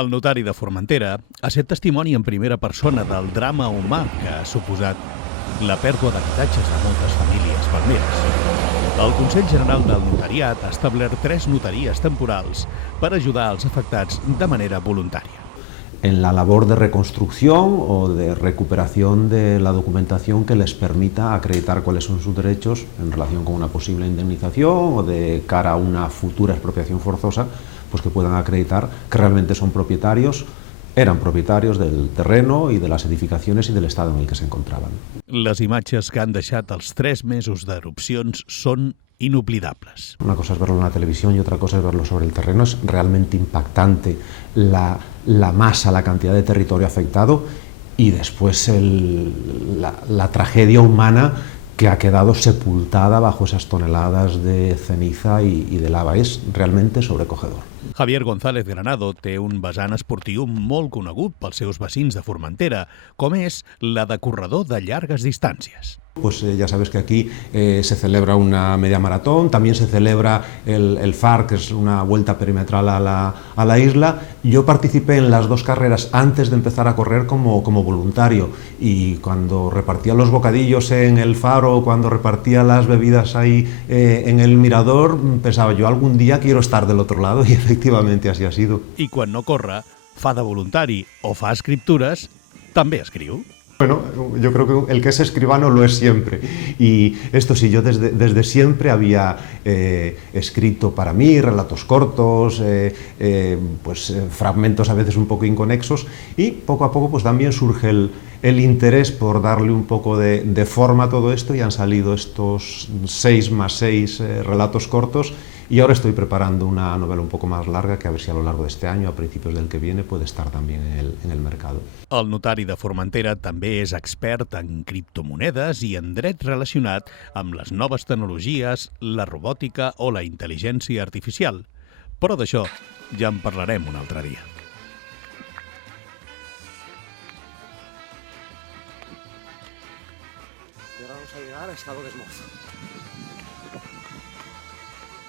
El notari de Formentera ha set testimoni en primera persona del drama humà que ha suposat la pèrdua d'habitatges a moltes famílies palmeres. El Consell General del Notariat ha establert 3 notaries temporals per ajudar els afectats de manera voluntària. En la labor de reconstrucción o de recuperación de la documentación que les permita acreditar cuáles son sus derechos en relación con una posible indemnización o de cara a una futura expropiación forzosa, pues que puedan acreditar que realmente son propietarios, eran propietaris del terreno i de les edificacions i de l'estat en el que s'encontraven. Les imatges que han deixat els 3 mesos d'erupcions són inoblidables. Una cosa es verlo en la televisión y otra cosa es verlo sobre el terreno. Es realmente impactante la masa, la cantidad de territorio afectado y después la tragedia humana que ha quedado sepultada bajo esas toneladas de ceniza y de lava. Es realmente sobrecogedor. Javier González Granado té un vessant esportiu molt conegut pels seus vecins de Formentera, com és la de corredor de llargues distàncies. Pues ya sabes que aquí se celebra una media maratón, también se celebra el FAR, que es una vuelta perimetral a la isla. Yo participé en las 2 carreras antes de empezar a correr como voluntario, y cuando repartía los bocadillos en el faro, cuando repartía las bebidas ahí en el mirador, pensaba yo, algún día quiero estar del otro lado, y efectivamente así ha sido. I quan no corre, fa de voluntari o fa escriptures, també escriu. Bueno, yo creo que el que es escribano lo es siempre, y esto sí, yo desde siempre había escrito para mí relatos cortos, fragmentos a veces un poco inconexos, y poco a poco pues también surge el interés por darle un poco de forma a todo esto, y han salido estos 6 más 6 relatos cortos. Y ahora estoy preparando una novela un poco más larga que a ver si a lo largo de este año, a principios del que viene, puede estar también en el mercado. El notari de Formentera també és expert en criptomonedes i en dret relacionat amb les noves tecnologies, la robòtica o la intel·ligència artificial. Però d'això ja en parlarem un altre dia. Y ahora vamos a llegar a Estado de Smoz.